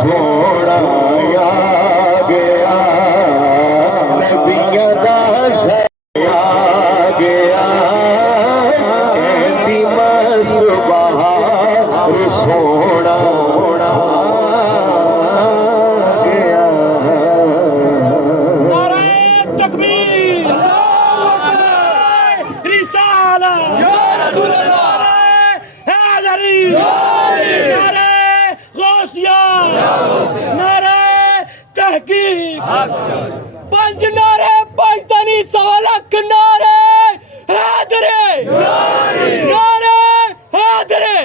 سونا آ گیا نبیاں دا آ گیا کہندی مست بہار سونا پنج نعرے پنجتنی سالک نعرے حیدرے نعرے حیدرے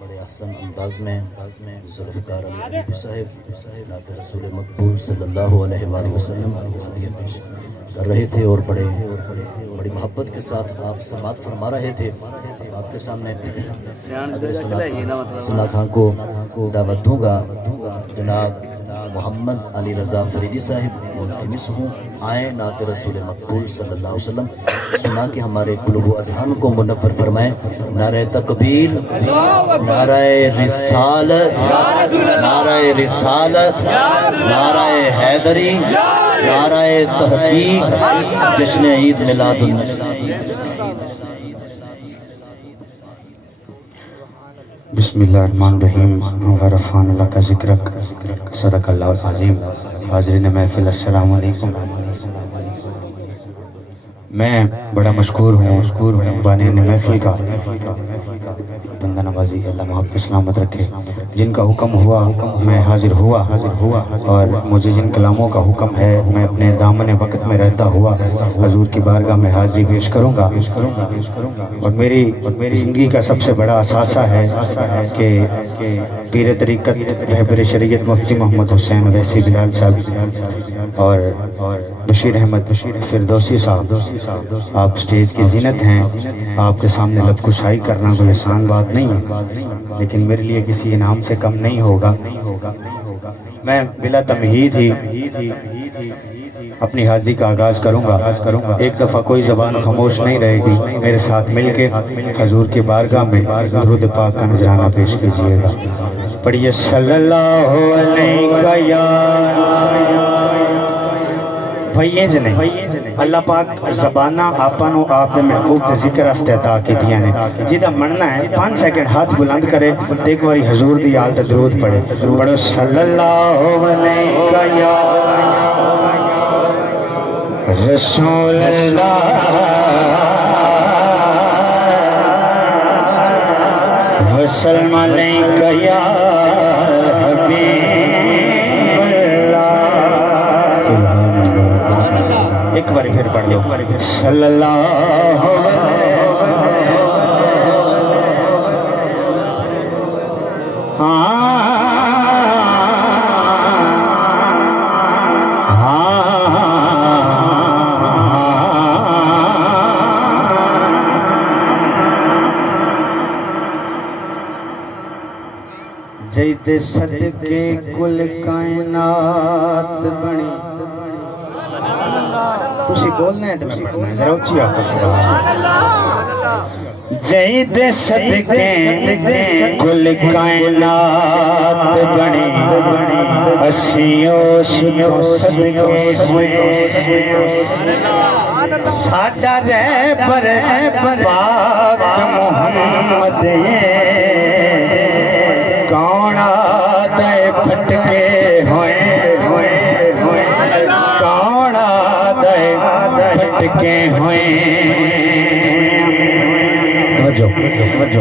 بڑے احسن انداز میں ذوالفقار علی حبیب صاحب نعت رسول مقبول صلی اللہ علیہ وآلہ وسلم ہدیہ پیش کر رہے تھے اور بڑی محبت کے ساتھ آپ سماعت فرما رہے تھے. آپ کے سامنے اگر ثنا خان کو دعوت دوں گا. جناب محمد علی رضا فریدی صاحب ملتمس ہوں آئیں نعت رسول مقبول صلی اللہ علیہ وسلم سنا کے ہمارے قلوب و اذہان کو منور فرمائیں. نعرہ تکبیر، نعرہ رسالت، نعرہ رسالت، نعرہ حیدری، نعرہ تحقیق، جشن عید میلاد النبی. بسم اللہ الرحمن الرحیم غرفان اللہ کا ذکرک صدق اللہ العظیم. حاضرین محفل السلام علیکم. میں بڑا مشکور ہوں بانیان محفل کا، بندہ نوازی اللہ محبت سلامت رکھے. جن کا حکم ہوا میں حاضر ہوا اور مجھے جن کلاموں کا حکم ہے میں اپنے دامن وقت میں رہتا ہوا حضور کی بارگاہ میں حاضری پیش کروں گا. اور میری زندگی کا سب سے بڑا اثاثہ ہے کہ پیر طریقت رہبر شریعت مفتی محمد حسین ویسی بلال صاحب اور بشیر احمد فردوسی صاحب آپ سٹیج کی زینت ہیں. آپ کے سامنے لب کشائی کرنا کوئی آسان بات نہیں ہے، لیکن میرے لیے کسی انعام سے کم نہیں ہوگا. میں بلا تمہید ہی اپنی حاضری کا آغاز کروں گا. ایک دفعہ کوئی زبان خاموش نہیں رہے گی. میرے ساتھ مل کے حضور کی بارگاہ میں درود پاک کا نذرانہ پیش کیجیے گا. پڑھیے صلی اللہ علیہ بھائییں جنے اللہ پاک زبانہ آپا نو آپ دے محبوب دے ذکر استے عطا کی دیا نے. جیدہ مننا ہے 5 سیکنڈ ہاتھ بلند کرے ایک باری حضور دی آل تے درود پڑھے. پڑھو صلی اللہ علیہ یا رسول اللہ وسلم علیہ یا حبیب اللہ. ایک بار پھر پڑھ لو صلی اللہ جید صدقے کل کائنات بنی. تسی بولنا ہے تو میں پڑھنا ہے ذرا اچھی آپ کو. جید صدقے کل کائنات بنی اسیوں شکو صدقے ہوئے ساڈا رہبر پاک محمد کون آدھے پھٹکے ہوئے کون آدھے پھٹکے ہوئے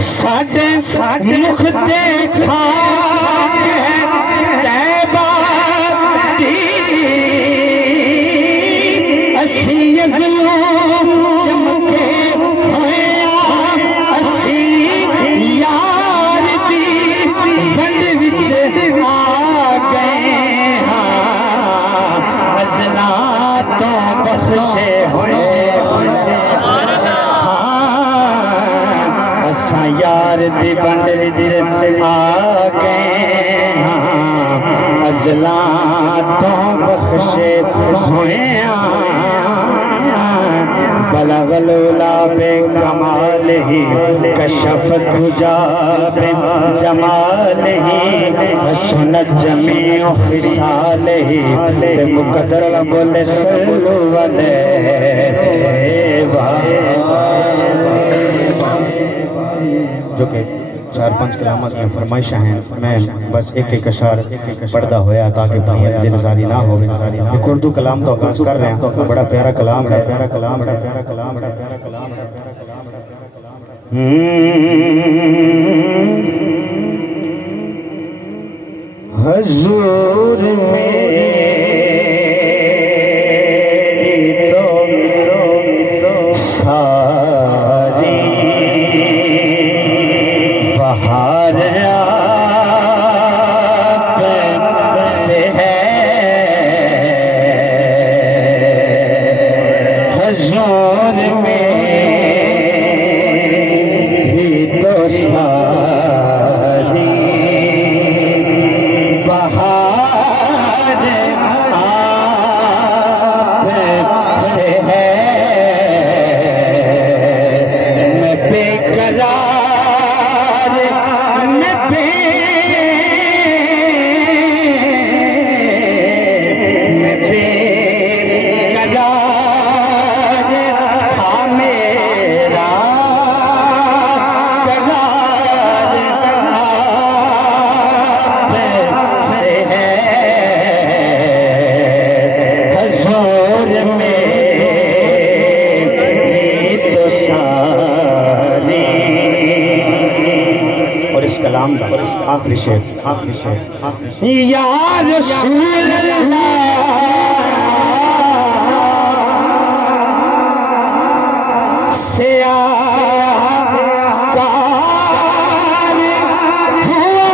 ساڈے مخ دیکھا تیبہ دی اسی ظلم چمکے ہوئے اسی یار دی بند وچ آ گئے ازلا تو بخشے ہوئے یار دی بند وچ آ گئے ازلا تو بخشے ہوئے بلغ العلا بکمالہ کشف الدجا بجمالہ حسنت جمیع خصالہ بمقدر بول صلو علیہ جو کہ 4-5 کلامات کی فرمائشیں ہیں. میں بس ایک اشعار پڑھتا ہویا تاکہ بھائیان دل زاری نہ ہو. ایک اردو کلام تو آغاز کر رہے ہیں, بڑا پیارا کلام ہے. حضور میری تو ساری بہار آپ سے ہے, حضور میری تو ساری بہار آپ سے ہے. میں بے قرار میں بے قرار تھا میرا قرار آپ سے ہے. حضور میری تو ساری. اور اس کلام کا آخری شعر یا رسول اللہ سے آقا ہوا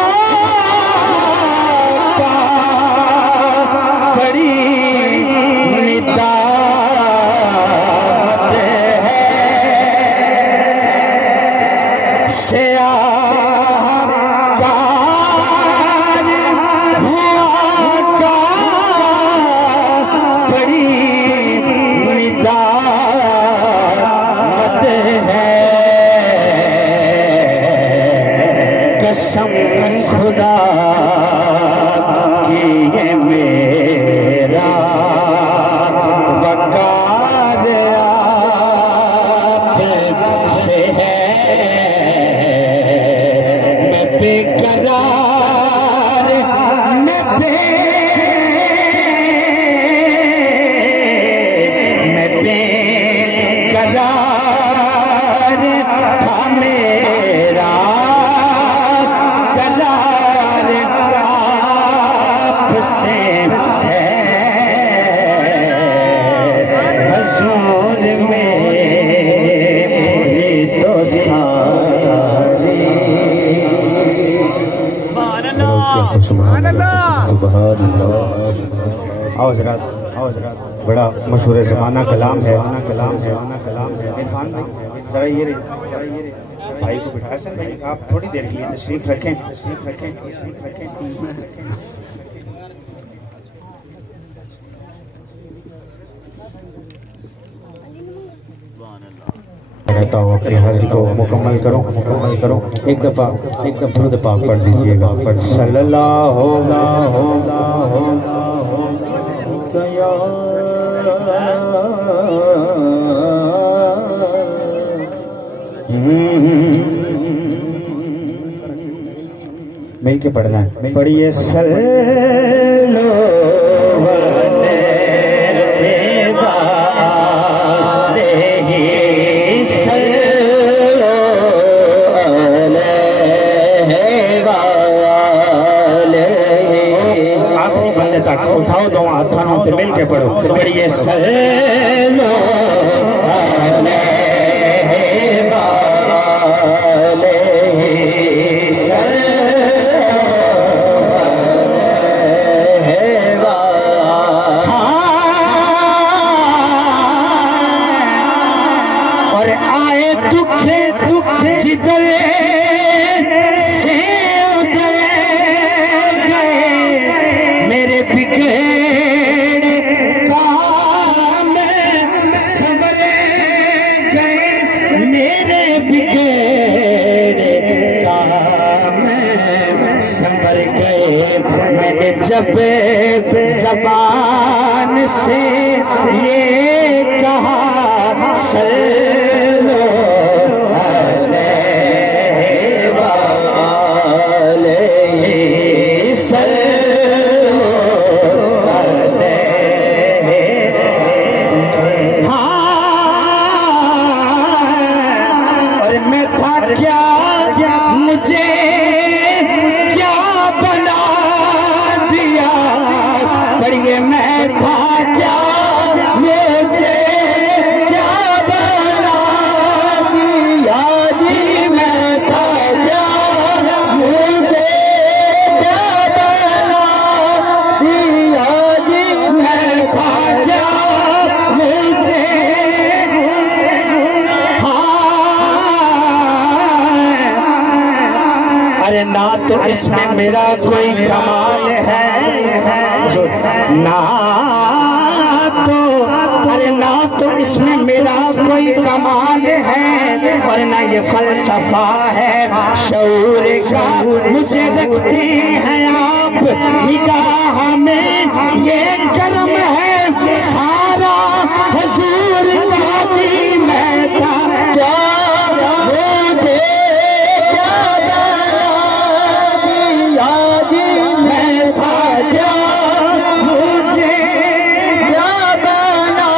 بڑی ندامت ہے. سے آقا ہوا بڑی ندامت ہے. قسم خدا کی یہ میرا وقار آپ سے ہے. میں بے قرار میں بے قرار تھا میرا قرار آپ سے ہے. حضور میری تو ساری. سبحان اللہ. آؤ حضرات بڑا مشہور زمانہ کلام ہے. عرفان بھائی ذرا یہ بھائی کو بٹھا سن بھائی, آپ تھوڑی دیر کے لیے تشریف رکھیں. رہتا ہوں اپنی حاضری کو مکمل کرو. ایک دفعہ درود پاک پڑھ دیجئے گا. صلی اللہ مل کے پڑھنا ہے. پڑھیے سلو آخری بندے تک اٹھاؤ دو ہاتھوں پہ مل کے پڑھو. پڑھیے سلو اور آئے دکھ جدھر سے ادھر گئے میرے بگڑے کام جب زبان سے یہ کہا صلو علیہ وآلہ صلو علیہ. اور میں تھا کیا مجھے کیا بنا دیا, پڑھیے میں تھا کیا مجھے کیا بنا دیا جی, میں تھا کیا مجھے کیا بنا دیا جی, میں تھا کیا مجھے. ارے نہ تو اس میں میرا کوئی کمال ہے, نہ تو اس میں میرا کوئی کمال ہے, اور نہ یہ فلسفہ ہے شعور کا مجھے رکھتے ہیں آپ نگاہ میں, یہ کرم ہے سارا حضور کا جی, میں تھا کیا مجھے کیا بنا دیا جی, میں تھا کیا مجھے کیا بنا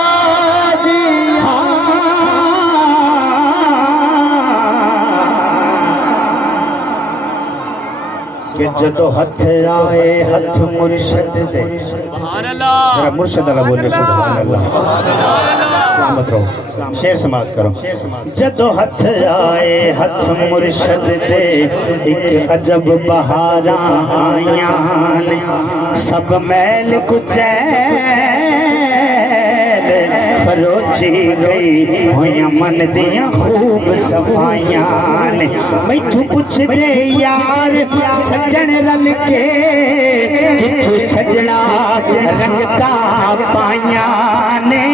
دیا. کہ جدو ہاتھ آئے ہاتھ مرشد دے, سبحان اللہ. ذرا مرشد اللہ بولے سبحان اللہ. سلامت رہو, شیر سماعت کرو. جدو ہاتھ آئے ہاتھ مرشد دے, ایک عجب بہاراں آیاں, سب میل کچیل فروچی گئی ہویاں من دیاں خوب صفائیاں. میں تو پوچھ دے یار سجن رل کے کتھوں سجنا رنگتا پائیاں نے,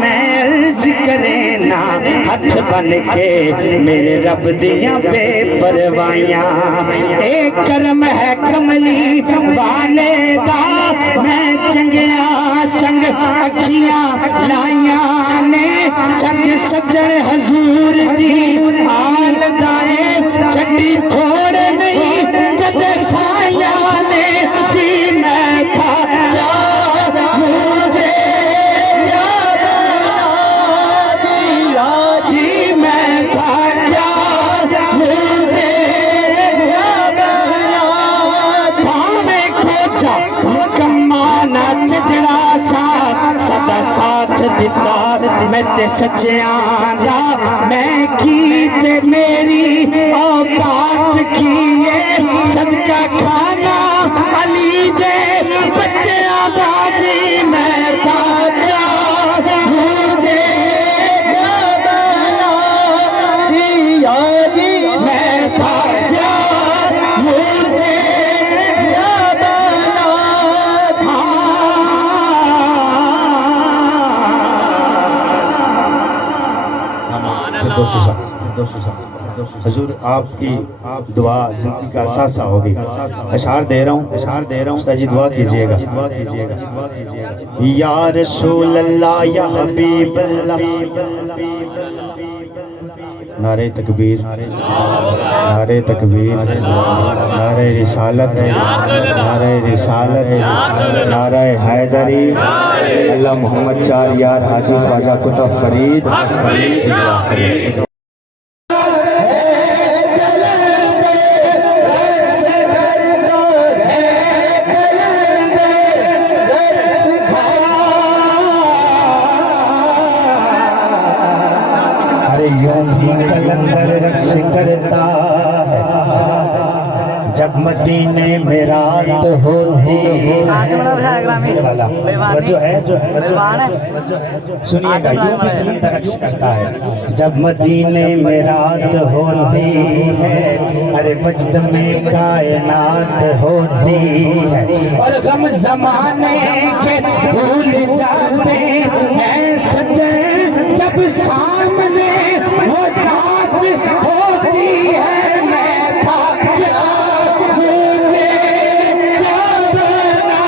میں عرض کرے نا ہاتھ بن کے میرے رب دیاں بے پروائیاں. ایک کرم ہے کملی والے دا, میں چنگیا سنگ اکھیاں لائیاں نے, سنگ سجن حضور دی آل دائے چھٹی پھوڑ نہیں کدے سائیاں نے جی, میں تھا کیا مجھے کیا بنا دیا جی, میں تھا کیا مجھے کیا بنا. بھاوے کھوچا کمانا چجڑا سا سدا ساتھ دیتا, میں تے سچیاں جا میں کی تے میری اوقات کیے, صدقہ کھانا علی دے بچیاں دا جی, میں تھا کیا مجھے کیا بنا دیا جی, میں تھا کیا مجھے کیا بنا تھا. حضور آپ کی دعا زندگی کا اثاثہ ہوگی. اشعار دے رہا ہوں, استاد جی دعا کیجئے گا. یا رسول اللہ یا حبیب اللہ, نعرہ تکبیر, نعرہ تکبیر, نعرہ رسالت, نعرہ رسالت, نعرہ حیدری, اللہ محمد چار یار حاجی خواجہ کتب فرید. یوں بھی کلندر رقص کرتا ہے جب مدینے میں رات ہوتی ہے. جو ہے سنیے گا, یوں بھی کلندر رقص کرتا ہے جب مدینے میں رات ہوتی ہے, ارے وجد میں کائنات ہوتی ہے, اور غم زمانے کے بھول جاتے ہیں سجن جب سامنے وہ ذات ہوتی ہے. میں تھا کیا مجھے کیا بنا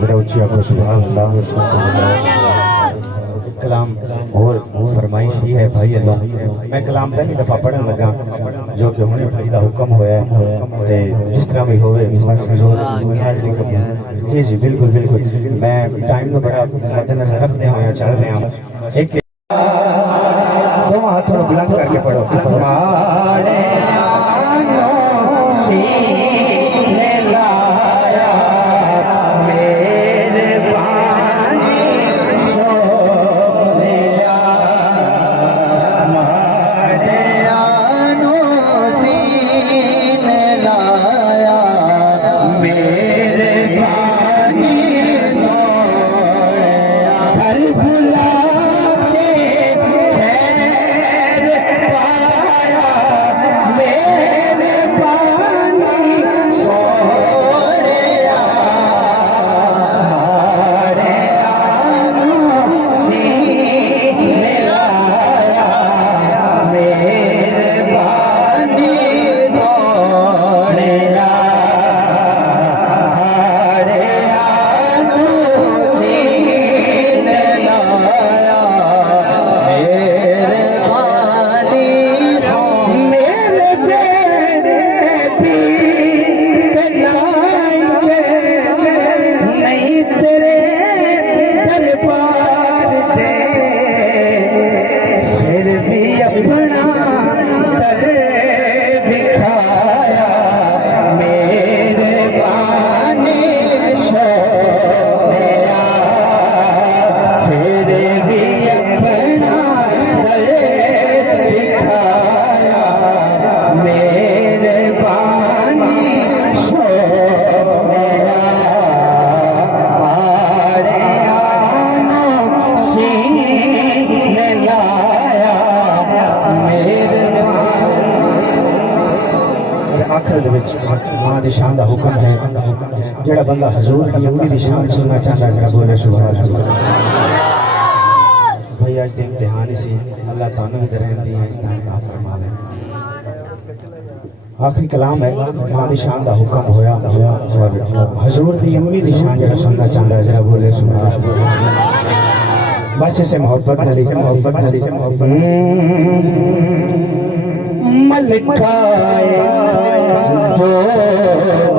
ذرا اونچی آکھو سبحان اللہ۔ کلام اور فرمائش ہی ہے بھائی اللہ، میں کلام پہلی دفعہ پڑھن لگا جو کہ ہونے بھائی دا حکم ہویا ہے تے جس طرح بھی ہوئے حاضری کریں۔ جی جی بالکل بالکل، میں ٹائم کو بڑا مد نظر رکھتے ہوئے چل رہے ہیں۔ ایک دونوں ہاتھوں بلند کر کے پڑھو ہمارے آنوں سینے لایا میرے بانی سونیا ہمارے آنوں سینے لایا میرے بانی سونیا ہر بلا ماں دی شان دا حکم ہے جڑا بندہ حضور دی امی دی شان سننا چاہتا ہے ذرا بولے سبحان اللہ۔ بھائی آج دے امتحان سی اللہ تعالیٰ بھی درہم دی ہے اس طرح کا فرمانے آخری کلام ہے ماں دی شان دا حکم ہویا اور حضور دی امی دی شان جڑا سننا چاہتا ہے ذرا بولے سبحان اللہ۔ بس اسے محبت نلی ملکائے دو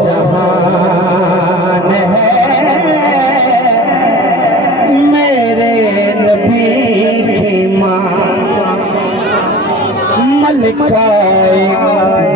جہان ہے میرے نبی کی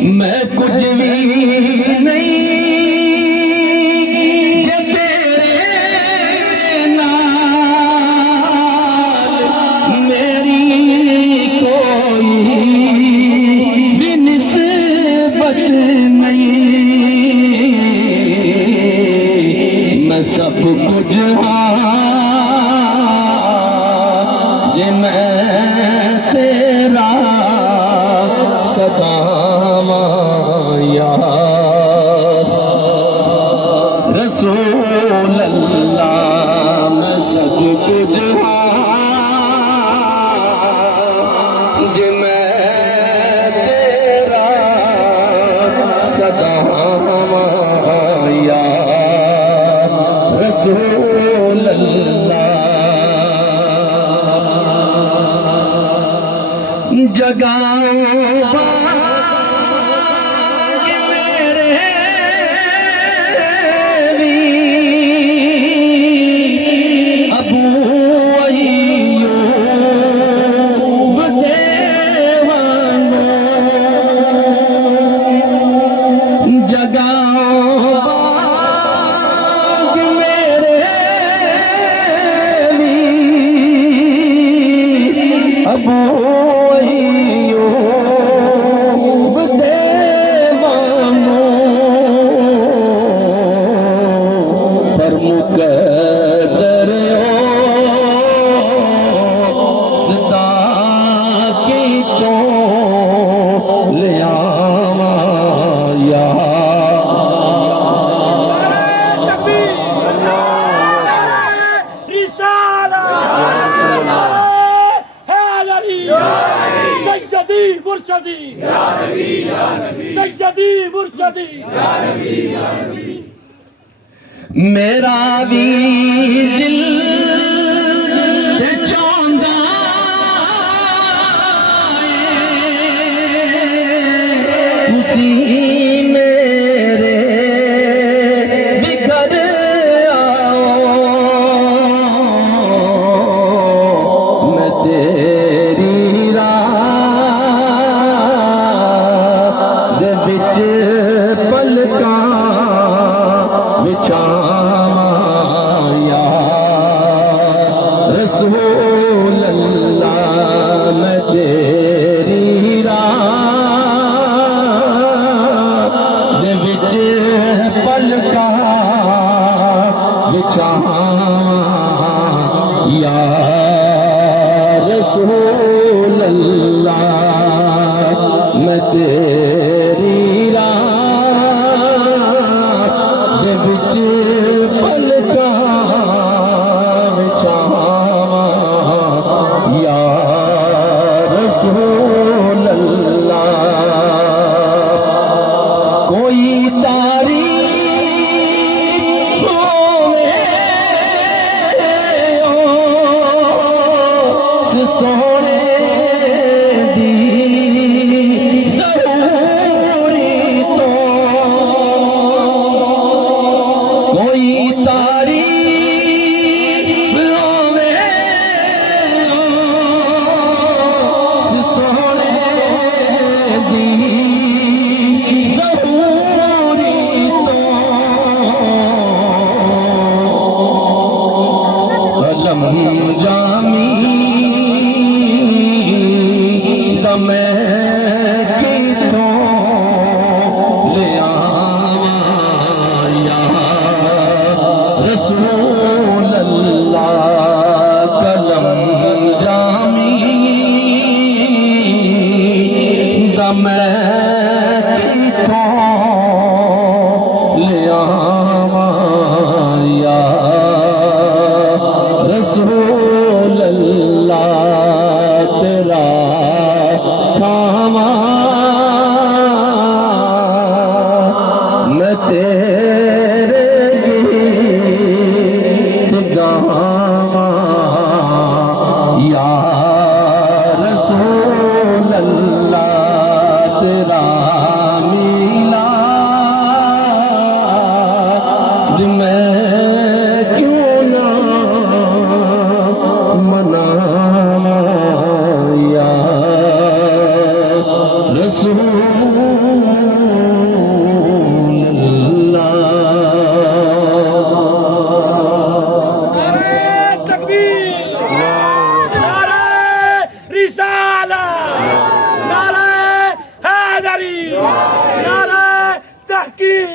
میں کچھ بھی نہیں جے تیرے نال میری کوئی بھی نسبت نہیں میں سب کچھ جے میں تیرا صداواں یا رسول اللہ میں سب کچھ جے میں تیرا صداواں یا رسول اللہ جگاؤں باغ میرے بھی ابو ایوب دیوانو جگاؤں باغ میرے بھی ابو میرا بھی دل چاہتا اسی میرے بکھر آؤ میں تیری راہ دے بچ پلکاں بچھاواں یا رسول اللہ میں تیری راہ دے وچ پلکاں بچھاواں یا رسول اللہ میں تیری راہ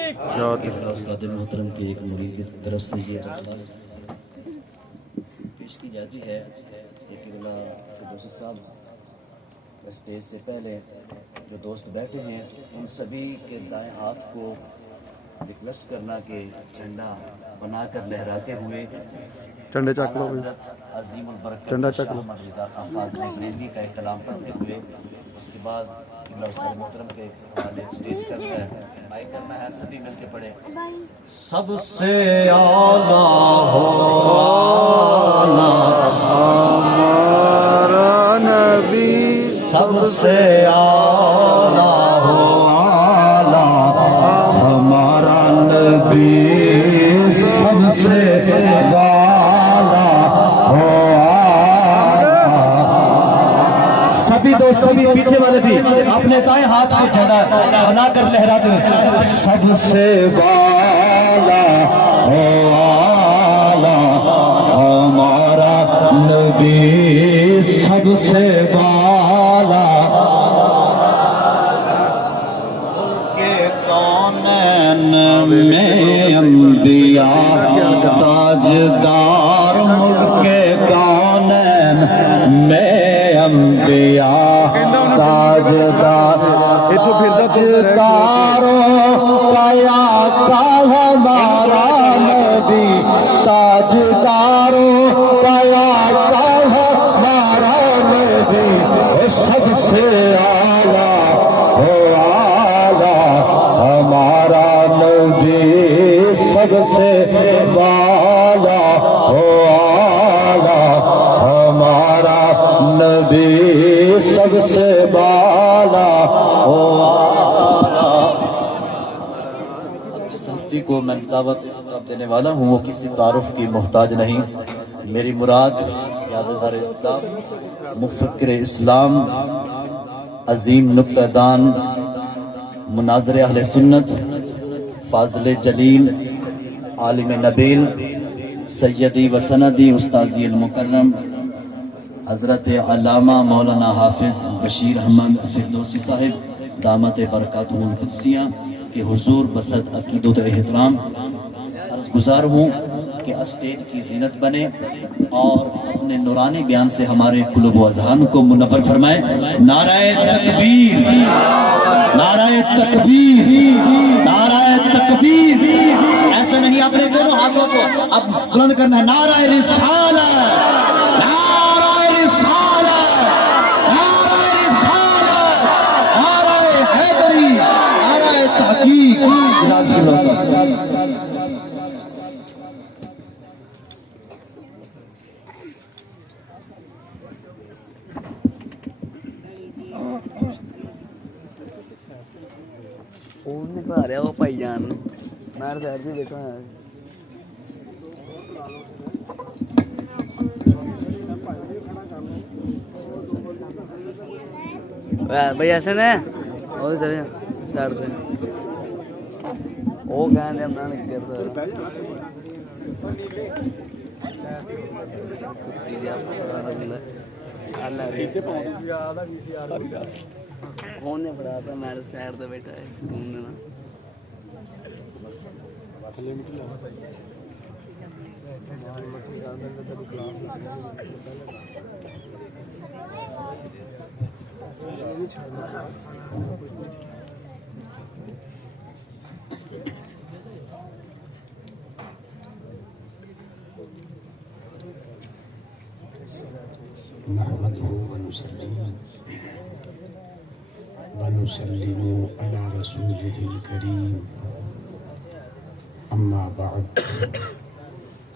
استاد محترم کے ایک مرید کی طرف سے یہ درخواست پیش کی جاتی ہے کہ قبلہ فردوسی صاحب اسٹیج سے پہلے جو دوست بیٹھے ہیں ان سبھی کے دائیں ہاتھ کو ریکویسٹ کرنا کہ جھنڈا بنا کر لہراتے ہوئے حضرت عظیم البرکت شاہ احمد رضا خان فاضل بریلوی کا ایک کلام پڑھتے ہوئے اس کے بعد قبلہ استاد محترم کے حوالے اسٹیج کرنا ہے، مائک کرنا ہے، سبھی مل کے پڑھے۔ سب سے اعلیٰ ہو ہمارا نبی، سب سے اعلیٰ ہو ہمارا نبی، سب سے سبھی دوستوں بھی پیچھے والے بھی اپنے دائیں ہاتھ کو جھنڈا بنا کر لہراتے ہیں۔ سب سے والا ہمارا نبی، سب سے والا کے کونین میں انبیاء تاجدار، ملک کونین میں انبیاء تاجدار، تاجداروں پایا کا ہمارا نبی، تاجداروں پایا کا ہمارا نبی، سب سے اعلیٰ ہو ہمارا نبی، سب سے والا ہو ہمارا نبی، سب سے بالا ہو۔ جس ہستی کو میں دعوت دینے والا ہوں وہ کسی تعارف کی محتاج نہیں۔ میری مراد یادگار اسلام، مفکر اسلام، عظیم نکتہ دان، مناظر اہل سنت، فاضل جلیل، عالم نبیل، سیدی و سندی استاذی المکرم حضرت علامہ مولانا حافظ بشیر احمد فردوسی صاحب دامت برکاتہ القدسیہ کے حضور بسط عقیدت و احترام عرض گزار ہوں کہ اسٹیج کی زینت بنے اور اپنے نورانی بیان سے ہمارے قلوب و اذہان کو منور فرمائے۔ نعرہ تکبیر، نعرہ تکبیر، نعرہ تکبیر۔ ایسا نہیں، اپنے دونوں ہاتھوں کو اب بلند کرنا ہے۔ نعرہ رسالت، نعرہ رسالت، نعرہ رسالت، نعرہ حیدری، نعرہ تحقیق۔ فون نہیں پڑھا رہا وہ بھائی جان میں سائڈ سے بیٹھا ہوں۔ بھائی ایسے نا وہ چلے سائڈ پہ وہ کہنے ہم نے کرتا فون نے پڑھا تھا میں سائڈ سے بیٹھا ہے سکون دینا۔ نحمده ونسلم على رسوله الكريم، أما بعد،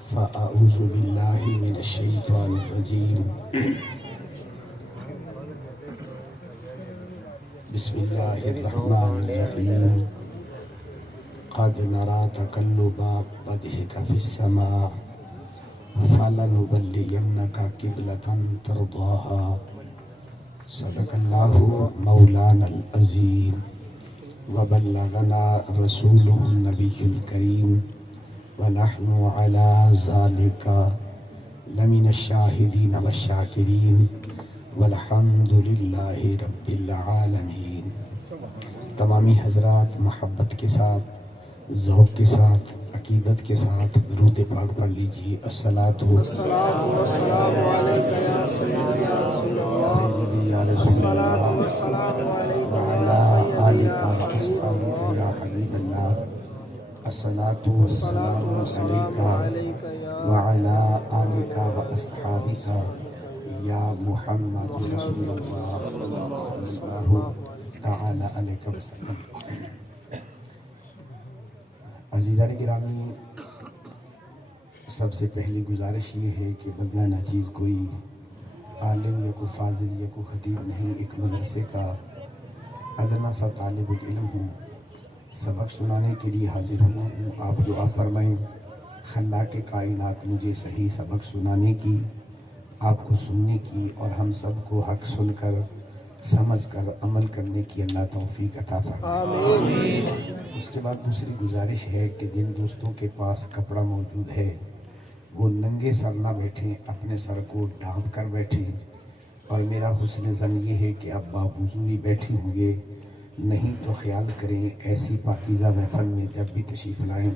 فأعوذ بالله من الشيطان الرجيم، بسم الله الرحمن الرحيم، قد نرى تقلب وجهك في السماء فلنولينك قبلة ترضاها، صدق الله مولانا العظيم، وبلغنا رسوله النبي الكريم، ونحن على ذلك لمن الشاهدين والشاكرين، والحمد لله رب العالمين۔ تمامی حضرات محبت کے ساتھ ذوق کے ساتھ عقیدت کے ساتھ درود پاک پڑھ لیجیے. الصلاۃ والسلام علیکہ یا سیدی یا رسول اللہ سیدی یا رسول اللہ والسلام علیکہ وعلی آلک واصحابک یا حبیب اللہ. الصلاۃ والسلام علیک وعلی آلک واصحابک یا محمد رسول اللہ صلی اللہ تعالی علیہ وسلم. عزیزان گرامی، سب سے پہلی گزارش یہ ہے کہ بندہ ناچیز کوئی عالم یا کوئی فاضل یا کوئی خطیب نہیں، ایک مدرسے کا ادنا سا طالب علم ہوں. سبق سنانے کے لیے حاضر ہوا ہوں. آپ دعا فرمائیں خلاق کائنات مجھے صحیح سبق سنانے کی، آپ کو سننے کی اور ہم سب کو حق سن کر سمجھ کر عمل کرنے کی اللہ توفیق عطا فرمائے. اس کے بعد دوسری گزارش ہے کہ جن دوستوں کے پاس کپڑا موجود ہے وہ ننگے سر نہ بیٹھیں، اپنے سر کو ڈھانپ کر بیٹھیں. اور میرا حسن ظن یہ ہے کہ اب باوضو ہی بیٹھے ہوں گے، نہیں تو خیال کریں ایسی پاکیزہ محفل میں جب بھی تشریف لائیں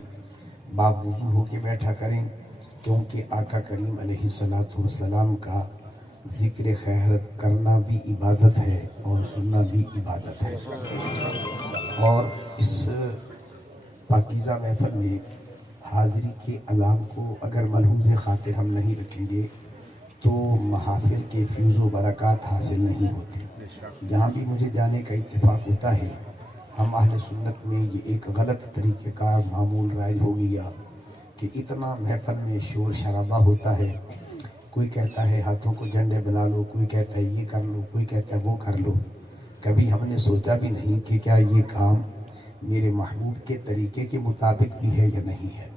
باوضو ہو کے بیٹھا کریں، کیونکہ آقا کریم علیہ السلام کا ذکر خیر کرنا بھی عبادت ہے اور سننا بھی عبادت ہے. اور اس پاکیزہ محفل میں حاضری کے عذاب کو اگر ملحوظ خاطر ہم نہیں رکھیں گے تو محافل کے فیوز و برکات حاصل نہیں ہوتے. جہاں بھی مجھے جانے کا اتفاق ہوتا ہے، ہم اہل سنت میں یہ ایک غلط طریقہ کار معمول رائج ہو گیا کہ اتنا محفل میں شور شرابہ ہوتا ہے. کوئی کہتا ہے ہاتھوں کو جھنڈے بنا لو، کوئی کہتا ہے یہ کر لو، کوئی کہتا ہے وہ کر لو. کبھی ہم نے سوچا بھی نہیں کہ کیا یہ کام میرے محبوب کے طریقے کے مطابق بھی ہے یا نہیں ہے.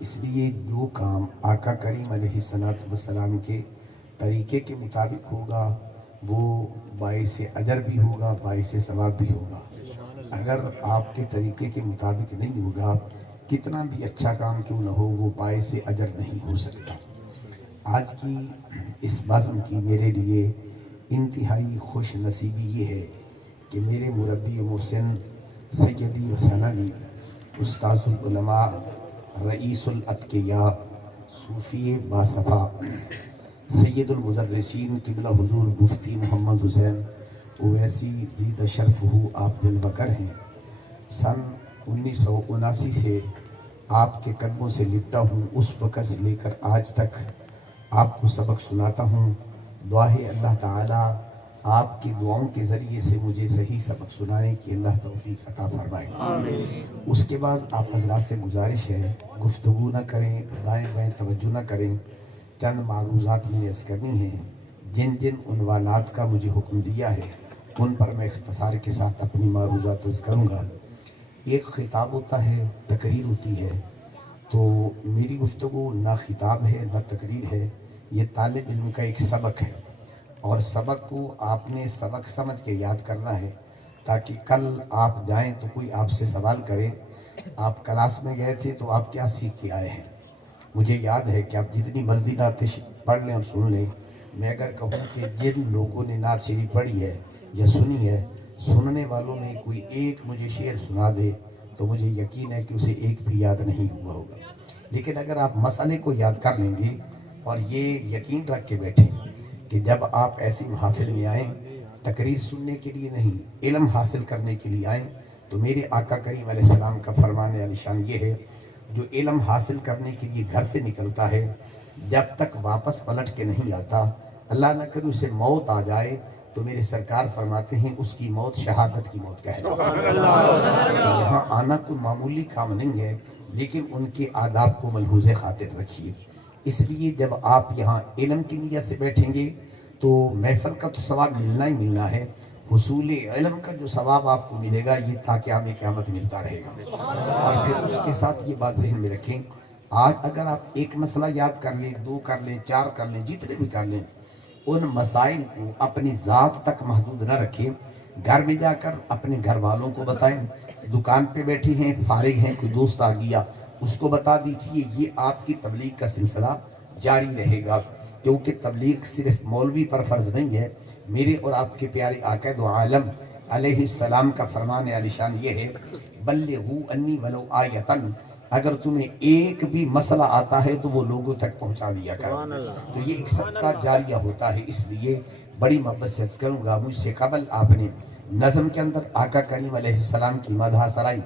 اس لیے جو کام آقا کریم علیہ السلام کے طریقے کے مطابق ہوگا وہ باعث اجر بھی ہوگا، باعث ثواب بھی ہوگا. اگر آپ کے طریقے کے مطابق نہیں ہوگا، کتنا بھی اچھا کام کیوں نہ ہو وہ باعث اجر نہیں ہو سکتا. آج کی اس بزم کی میرے لیے انتہائی خوش نصیبی یہ ہے کہ میرے مربی محسن سیدی و سندی استاذ العلماء رئیس الاتقیاء صوفی باصفا سید المدرسین قبلہ حضور مفتی محمد حسین اویسی زید شرفہ آپ دل بکر ہیں. سن 1979 سے آپ کے قدموں سے لپٹا ہوں. اس وقت سے لے کر آج تک آپ کو سبق سناتا ہوں. دعا ہے اللہ تعالیٰ آپ کی دعاؤں کے ذریعے سے مجھے صحیح سبق سنانے کی اللہ توفیق عطا فرمائے. اس کے بعد آپ حضرات سے گزارش ہے گفتگو نہ کریں، دائیں بائیں توجہ نہ کریں. چند معروضات میں نے عرض کرنی ہیں. جن جن عنوانات کا مجھے حکم دیا ہے ان پر میں اختصار کے ساتھ اپنی معروضات عرض کروں گا. ایک خطاب ہوتا ہے، تقریر ہوتی ہے. تو میری گفتگو نہ خطاب ہے نہ تقریر ہے، یہ طالب علم کا ایک سبق ہے. اور سبق کو آپ نے سبق سمجھ کے یاد کرنا ہے تاکہ کل آپ جائیں تو کوئی آپ سے سوال کرے آپ کلاس میں گئے تھے تو آپ کیا سیکھ کے آئے ہیں. مجھے یاد ہے کہ آپ جتنی مرضی نعت پڑھ لیں اور سن لیں. میں اگر کہوں کہ جن لوگوں نے نعت شریف پڑھی ہے یا سنی ہے، سننے والوں میں کوئی ایک مجھے شعر سنا دے تو مجھے یقین ہے کہ اسے ایک بھی یاد نہیں ہوا ہوگا. لیکن اگر آپ مسئلے کو یاد کر لیں گے اور یہ یقین رکھ کے بیٹھیں کہ جب آپ ایسی محافل میں آئیں تقریر سننے کے لیے نہیں، علم حاصل کرنے کے لیے آئیں، تو میرے آقا کریم علیہ السلام کا فرمان عالی شان یہ ہے جو علم حاصل کرنے کے لیے گھر سے نکلتا ہے جب تک واپس پلٹ کے نہیں آتا، اللہ نہ کرے اسے موت آ جائے تو میرے سرکار فرماتے ہیں اس کی موت شہادت کی موت کہلاتی ہے. یہاں آنا کوئی معمولی کام نہیں ہے، لیکن ان کے آداب کو ملحوظ خاطر رکھیے. اس لیے جب آپ یہاں علم کی نیت سے بیٹھیں گے تو محفل کا تو ثواب ملنا ہی ملنا ہے، حصول علم کا جو ثواب آپ کو ملے گا یہ تا قیامت ملتا رہے گا. اور پھر اس کے ساتھ یہ بات ذہن میں رکھیں، آج اگر آپ ایک مسئلہ یاد کر لیں، 2 کر لیں، 4 کر لیں، جتنے بھی کر لیں، ان مسائل کو اپنی ذات تک محدود نہ رکھیں. گھر میں جا کر اپنے گھر والوں کو بتائیں. دکان پہ بیٹھے ہیں، فارغ ہیں، کوئی دوست آ گیا اس کو بتا دیجیے. یہ آپ کی تبلیغ کا سلسلہ جاری رہے گا، کیونکہ تبلیغ صرف مولوی پر فرض نہیں ہے. میرے اور آپ کے پیارے آقا دو عالم علیہ السلام کا فرمان عالیشان یہ ہے بلغوا انی ولو آیتن، اگر تمہیں ایک بھی مسئلہ آتا ہے تو وہ لوگوں تک پہنچا دیا کرو. تو یہ ایک صدقہ جاریہ ہوتا ہے. اس لیے بڑی محبت سے عرض کروں گا، مجھ سے قبل آپ نے نظم کے اندر آقا کریم علیہ السلام کی مدح سرائی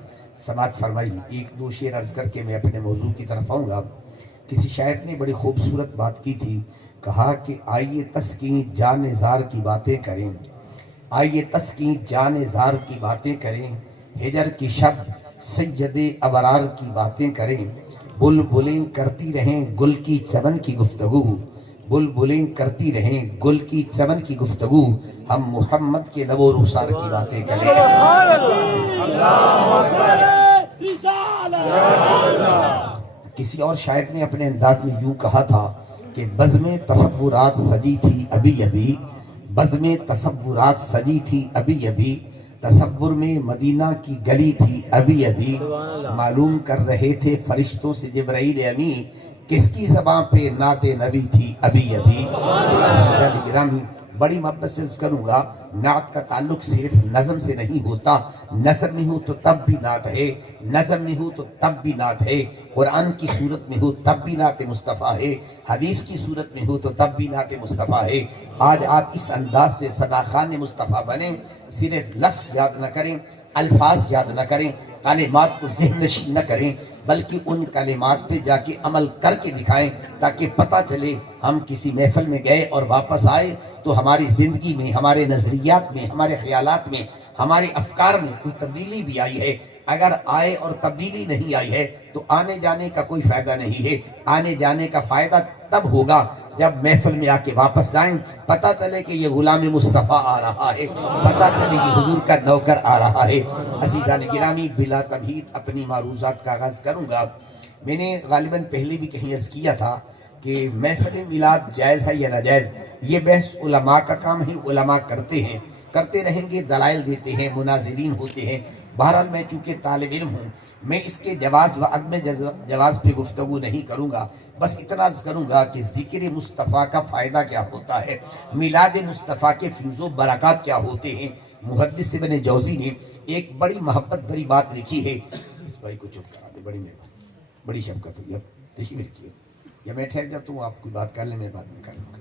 سماعت فرمائی. ایک دو شعر عرض کر کے میں اپنے موضوع کی طرف آؤں گا. کسی شاعر نے بڑی خوبصورت بات کی تھی، کہا کہ آئیے تسکین جان زار کی باتیں کریں، آئیے تسکین جان زار کی باتیں کریں، ہجر کی شب سید ابرار کی باتیں کریں، بلبلیں کرتی رہیں گل کی چمن کی گفتگو، بلبلیں کرتی رہیں گل کی چمن کی گفتگو، ہم محمد کے لب و رخسار کی باتیں کریں. کسی اور شاعر نے اپنے انداز میں یوں کہا تھا کہ بزم تصورات سجی تھی ابھی ابھی، بزم تصورات سجی تھی ابھی ابھی، تصور میں مدینہ کی گلی تھی ابھی ابھی، معلوم کر رہے تھے فرشتوں سے جبرائیل امین کس کی زبان پہ نعت نبی تھی ابھی ابھی. عزیزان گرامی، بڑی محبت سے عرض کروں گا، نعت کا تعلق صرف نظم سے نہیں ہوتا. نثر میں ہو تو تب بھی نعت ہے، نظم میں ہو تو تب بھی نعت ہے، قرآن کی صورت میں ہو تب بھی نعت مصطفیٰ ہے، حدیث کی صورت میں ہو تو تب بھی نعت مصطفیٰ ہے. آج آپ اس انداز سے صداخان مصطفیٰ بنیں، صرف لفظ یاد نہ کریں، الفاظ یاد نہ کریں، کلمات کو ذہن نشین نہ کریں، بلکہ ان کلمات پہ جا کے عمل کر کے دکھائیں، تاکہ پتہ چلے ہم کسی محفل میں گئے اور واپس آئے تو ہماری زندگی میں، ہمارے نظریات میں، ہمارے خیالات میں، ہمارے افکار میں کوئی تبدیلی بھی آئی ہے. اگر آئے اور تبدیلی نہیں آئی ہے تو آنے جانے کا کوئی فائدہ نہیں ہے. آنے جانے کا فائدہ تب ہوگا جب محفل میں آ کے واپس جائیں، پتہ چلے کہ یہ غلام مصطفیٰ آ رہا ہے، پتہ چلے کہ حضور کا نوکر آ رہا ہے. عزیزان گرامی، بلا تمہید اپنی معروضات کا آغاز کروں گا. میں نے غالباً پہلے بھی کہیں عرض کیا تھا کہ محفل میلاد جائز ہے یا ناجائز، یہ بحث علماء کا کام ہے، علماء کرتے ہیں، کرتے رہیں گے، دلائل دیتے ہیں، مناظرین ہوتے ہیں. بہرحال میں چونکہ طالب علم ہوں، میں اس کے جواز و عدم جواز پہ گفتگو نہیں کروں گا. بس اتنا عرض کروں گا کہ ذکر مصطفیٰ کا فائدہ کیا ہوتا ہے، میلاد مصطفیٰ کے فیض و برکات کیا ہوتے ہیں. محدث ابن جوزی نے ایک بڑی محبت بھری بات لکھی ہے. اس بھائی کو چپ کرا دے، بڑی مہربانی، بڑی شفقت ہوگی. اب تشریف رکھیے یا میں ٹھہر جاتا ہوں، آپ کوئی بات کر لیں، میں بعد میں کر لوں گا.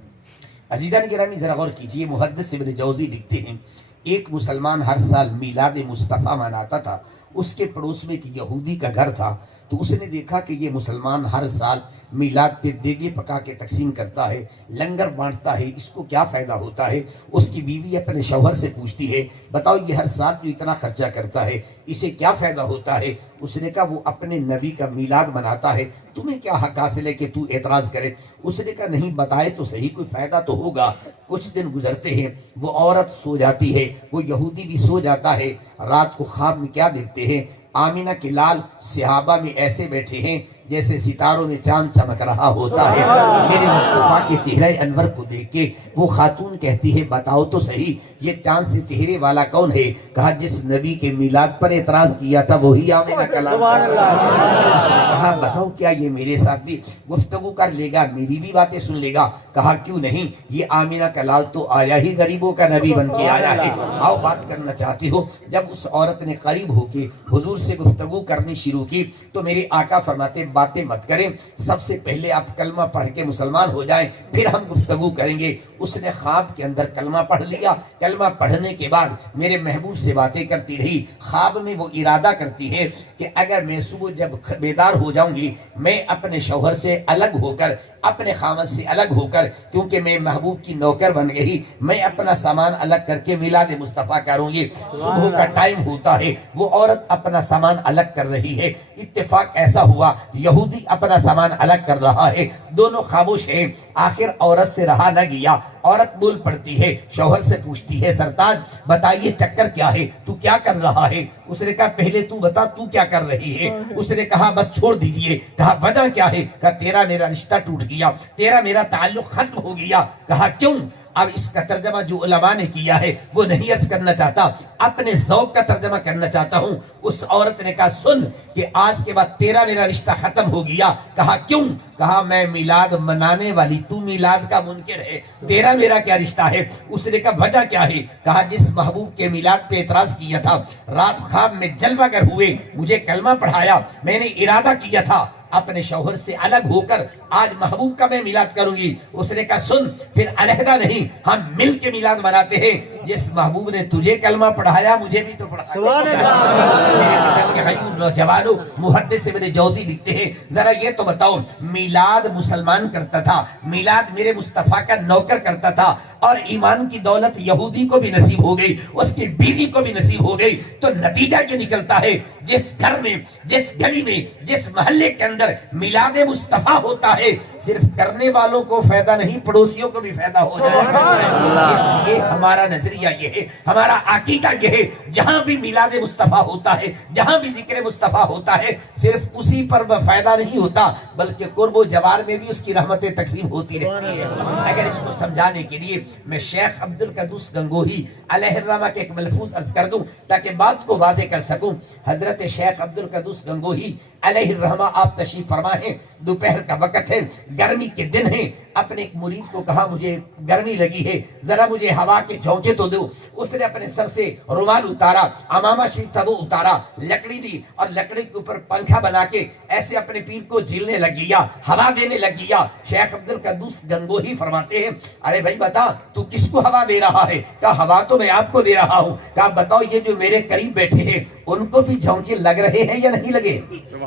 عزیزان گرامی ذرا غور کیجئے، محدث ابن جوزی لکھتے ہیں ایک مسلمان ہر سال میلاد مصطفیٰ مناتا تھا. اس کے پڑوس میں ایک یہودی کا گھر تھا، تو اس نے دیکھا کہ یہ مسلمان ہر سال میلاد پہ دیگے پکا کے تقسیم کرتا ہے، لنگر بانٹتا ہے، اس کو کیا فائدہ ہوتا ہے؟ اس کی بیوی اپنے شوہر سے پوچھتی ہے، بتاؤ یہ ہر سال جو اتنا خرچہ کرتا ہے اسے کیا فائدہ ہوتا ہے؟ اس نے کہا وہ اپنے نبی کا میلاد مناتا ہے، تمہیں کیا حق حاصل ہے کہ تو اعتراض کرے؟ اس نے کہا نہیں، بتائے تو صحیح، کوئی فائدہ تو ہوگا. کچھ دن گزرتے ہیں، وہ عورت سو جاتی ہے، وہ یہودی بھی سو جاتا ہے. رات کو خواب میں کیا دیکھتے ہیں؟ آمینہ کے لال صحابہ میں ایسے بیٹھے ہیں جیسے ستاروں میں چاند چمک رہا ہوتا ہے. میرے مصطفیٰ کے چہرے انور کو دیکھ کے وہ خاتون کہتی ہے بتاؤ تو صحیح یہ چاند سے چہرے والا کون ہے؟ کہا جس نبی کے میلاد پر اعتراض کیا تھا وہی آمینہ کا لال. اس نے کہا بتاؤ کیا یہ میرے ساتھ بھی گفتگو کر لے گا، میری بھی باتیں سن لے گا؟ کہا کیوں نہیں، یہ آمینہ کا لال تو آیا ہی غریبوں کا نبی بن کے آیا ہے، آؤ بات کرنا چاہتی ہو. جب اس عورت نے قریب ہو کے حضور سے گفتگو کرنی شروع کی تو میرے آقا فرماتے باتیں مت کریں، سب سے پہلے آپ کلمہ پڑھ کے مسلمان ہو جائیں، پھر ہم گفتگو کریں گے. اس نے خواب کے اندر کلمہ پڑھ لیا. کلمہ پڑھنے کے بعد میرے محبوب سے باتیں کرتی رہی. خواب میں وہ ارادہ کرتی ہے کہ اگر میں صبح جب بیدار ہو جاؤں گی، میں اپنے شوہر سے الگ ہو کر، اپنے خامد سے الگ ہو کر، کیونکہ میں محبوب کی نوکر بن گئی، میں اپنا سامان الگ کر کے میلاد مصطفیٰ کروں گی. صبح کا ٹائم ہوتا ہے، وہ عورت اپنا سامان الگ کر رہی ہے. اتفاق ایسا ہوا یہودی اپنا سامان الگ کر رہا ہے، دونوں خاموش ہیں. آخر عورت سے رہا نہ گیا، عورت بول پڑتی ہے، شوہر سے پوچھتی ہے سرتاج بتائیے چکر کیا ہے، تو کیا کر رہا ہے؟ اس نے کہا پہلے تو بتا تو کیا کر رہی ہے؟ اس نے کہا بس چھوڑ دیجئے. کہا وجہ کیا ہے؟ کہا تیرا میرا رشتہ ٹوٹ گیا، تیرا میرا تعلق ختم ہو گیا. کہا کیوں؟ اب اس کا ترجمہ جو علماء نے کیا ہے وہ نہیں عرض کرنا چاہتا, اپنے ذوق کا ترجمہ کرنا چاہتا ہوں. اس عورت نے کہا سن کہ آج کے بعد تیرا میرا رشتہ ختم ہو گیا. کہا کیوں؟ کہا میں میلاد منانے والی, تو میلاد کا منکر ہے, تیرا میرا کیا رشتہ ہے؟ اس نے کہا وجہ کیا ہے؟ کہا جس محبوب کے میلاد پہ اعتراض کیا تھا, رات خواب میں جلوہ گر ہوئے, مجھے کلمہ پڑھایا, میں نے ارادہ کیا تھا اپنے شوہر سے الگ ہو کر آج محبوب کا میں میلاد کروں گی. اس نے کہا سن, پھر علیحدہ نہیں, ہم مل کے میلاد مناتے ہیں. جس محبوب نے تجھے کلمہ پڑھایا مجھے بھی تو پڑھایا. نوجوانوں, محدث ابن جوزی لکھتے ہیں ذرا یہ تو بتاؤ, میلاد مسلمان کرتا تھا, میلاد میرے مصطفیٰ کا نوکر کرتا تھا, اور ایمان کی دولت یہودی کو بھی نصیب ہو گئی, اس کی بیوی کو بھی نصیب ہو گئی, تو نتیجہ یہ نکلتا ہے جس گھر میں, جس گلی میں, جس محلے کے اندر میلاد مصطفیٰ ہوتا ہے, صرف کرنے والوں کو فائدہ نہیں, پڑوسیوں کو بھی فائدہ ہو جائے. اس لیے ہمارا نظریہ یہ ہے, ہمارا عقیدہ یہ ہے, جہاں بھی میلاد مصطفیٰ ہوتا ہے, جہاں بھی ذکر مصطفیٰ ہوتا ہے, صرف اسی پر فائدہ نہیں ہوتا بلکہ قرب و جوار میں بھی اس کی رحمتیں تقسیم ہوتی رہتی ہے. اگر اس کو سمجھانے کے لیے میں شیخ عبد القدوس گنگوہی علیہ الرحمہ کے ایک ملفوظ عرض کر دوں تاکہ بات کو واضح کر سکوں. حضرت شیخ عبد القدوس گنگوہی علیہ الرحمہ آپ تشریف فرما ہیں, دوپہر کا وقت ہے, گرمی کے دن ہیں. اپنے ایک مرید کو کہا مجھے گرمی لگی ہے, ذرا مجھے ہوا کے جھونکے تو دو. اس نے اپنے سر سے رومال اتارا, عمامہ شریف تھا وہ اتارا, لکڑی دی اور لکڑی کے اوپر پنکھا بنا کے ایسے اپنے پیر کو جھیلنے لگ گیا, ہوا دینے لگ گیا. شیخ عبد القدوس گنگوہی فرماتے ہیں ارے بھائی بتا تو کس کو ہوا دے رہا ہے؟ کہا ہوا تو میں آپ کو دے رہا ہوں. کہا بتاؤ یہ جو میرے قریب بیٹھے ہیں ان کو بھی جھونکے لگ رہے ہیں یا نہیں لگے؟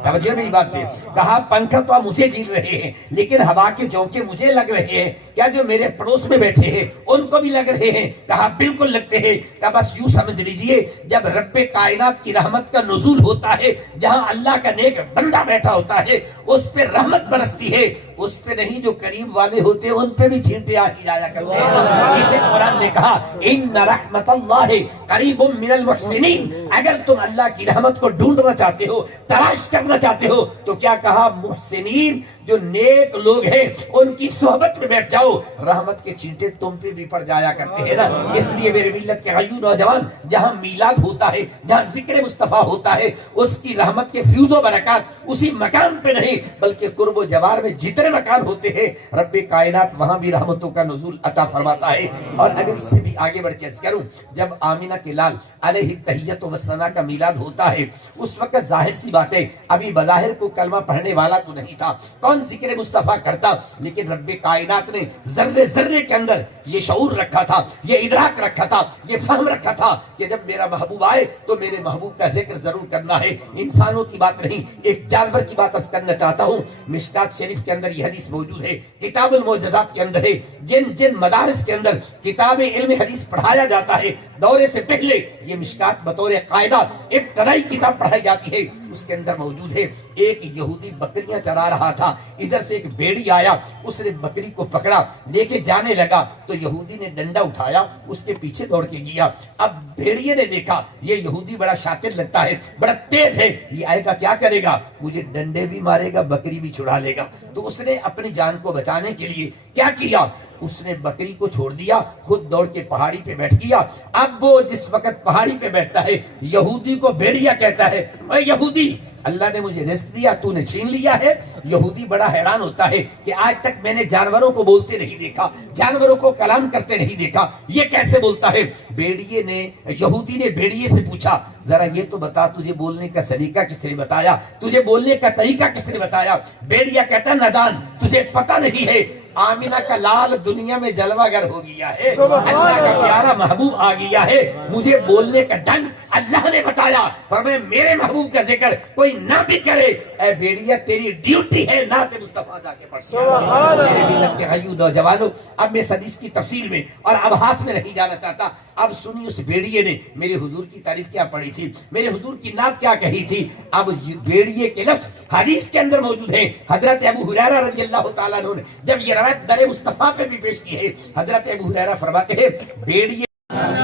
توجہ میری بات پہ. کہا پنکھا تو آپ مجھے جھیل رہے ہیں لیکن ہوا کے جھونکے مجھے لگ رہے ہیں, کیا جو میرے پڑوس میں بیٹھے ہیں ان کو بھی لگ رہے ہیں؟ کہا بالکل لگتے ہیں. کہا بس یوں سمجھ لیجئے جب رب کائنات کی رحمت کا نزول ہوتا ہے, جہاں اللہ کا نیک بندہ بیٹھا ہوتا ہے اس پہ رحمت برستی ہے, اس پہ نہیں جو قریب والے ہوتے ان پہ بھی چھینٹے آ ہی جایا کرتے ہیں. اسے قرآن نے کہا ان رحمت اللہ قریب من المحسنین. اگر تم اللہ کی رحمت کو ڈھونڈنا چاہتے ہو, تلاش کرنا چاہتے ہو, تو کیا کہا محسنین جو نیک لوگ ہیں ان کی صحبت میں بیٹھ جاؤ, رحمت کے چھینٹے تم پہ بھی پڑ جایا کرتے ہیں نا. اس لیے میرے ملت کے غیور نوجوان, جہاں میلاد ہوتا ہے, جہاں ذکر مصطفیٰ ہوتا ہے, اس کی رحمت کے فیوز و برکات اسی مکان پہ نہیں بلکہ قرب و جوار میں جتنے مکان ہوتے ہیں رب کائنات وہاں بھی رحمتوں کا نزول عطا فرماتا ہے. اور اگر اس سے بھی آگے بڑھ کے کروں, جب آمینہ کے لال علیہ التحیت و ثنا کا میلاد ہوتا ہے اس وقت ظاہر سی بات ہے ابھی بظاہر کو کلمہ پڑھنے والا تو نہیں تھا, کون ذکر مصطفیٰ کرتا, لیکن رب کائنات نے ذرے ذرے کے اندر یہ شعور رکھا تھا, یہ ادراک رکھا تھا, یہ فہم رکھا تھا کہ جب میرا محبوب آئے تو میرے محبوب کا ذکر ضرور کرنا ہے. انسانوں کی بات نہیں, ایک جانور کی بات کرنا چاہتا ہوں. مشکات شریف کے اندر یہ حدیث موجود ہے, کتاب المعجزات کے اندر ہے. جن مدارس کے اندر کتاب علم حدیث پڑھایا جاتا ہے دورے سے پہلے یہ مشکات بطور قاعدہ ابتدائی کتاب پڑھائی جاتی ہے. اس کے اندر موجود ہے ایک یہودی بکریاں چرا رہا تھا, ادھر سے ایک بھیڑی آیا, اس نے بکری کو پکڑا, لے کے جانے لگا تو یہودی نے ڈنڈا اٹھایا, اس کے پیچھے دوڑ کے گیا. اب بھیڑیے نے دیکھا یہ یہودی بڑا شاطر لگتا ہے, بڑا تیز ہے, یہ آئے گا کیا کرے گا, مجھے ڈنڈے بھی مارے گا, بکری بھی چھڑا لے گا. تو اس نے اپنی جان کو بچانے کے لیے کیا کیا, اس نے بکری کو چھوڑ دیا, خود دوڑ کے پہاڑی پہ بیٹھ گیا. اب وہ جس وقت پہاڑی پہ بیٹھتا ہے یہودی کو بھیڑیا کہتا ہے اے یہودی, اللہ نے مجھے رزق دیا, تو نے چھین لیا ہے. یہودی بڑا حیران ہوتا ہے کہ آج تک میں نے جانوروں کو بولتے نہیں دیکھا, جانوروں کو کلام کرتے نہیں دیکھا, یہ کیسے بولتا ہے. یہودی نے بھیڑیے سے پوچھا ذرا یہ تو بتا تجھے بولنے کا سلیقہ کس نے بتایا, تجھے بولنے کا طریقہ کس نے بتایا. بھیڑیا کہتا ندان, تجھے پتہ نہیں ہے آمینہ کا لال دنیا میں جلوہ گر ہو گیا ہے, اللہ کا پیارا محبوب آ گیا ہے, مجھے بولنے کا ڈنگ اللہ نے بتایا, فرمایا میرے محبوب کا ذکر کوئی نہ بھی کرے, اے بھیڑیا تیری ڈیوٹی ہے نعت مصطفیٰ جا کے پڑھ. میرے ملت کے غیور نوجوانوں, اب میں اس حدیث کی تفصیل میں اور ابحاث میں نہیں جانا چاہتا. اب سنی اس بھیڑیے نے میرے حضور کی تعریف کیا پڑھی تھی, میرے حضور کی نعت کیا کہی تھی. اب بھیڑیے کے لفظ حدیث کے اندر موجود ہیں. حضرت ابو ہریرہ رضی اللہ تعالیٰ عنہ نے جب یہ روایت در مصطفیٰ پہ بھی پیش کی ہے, حضرت ابو ہریرہ فرماتے ہیں بھیڑیے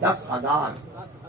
10,000।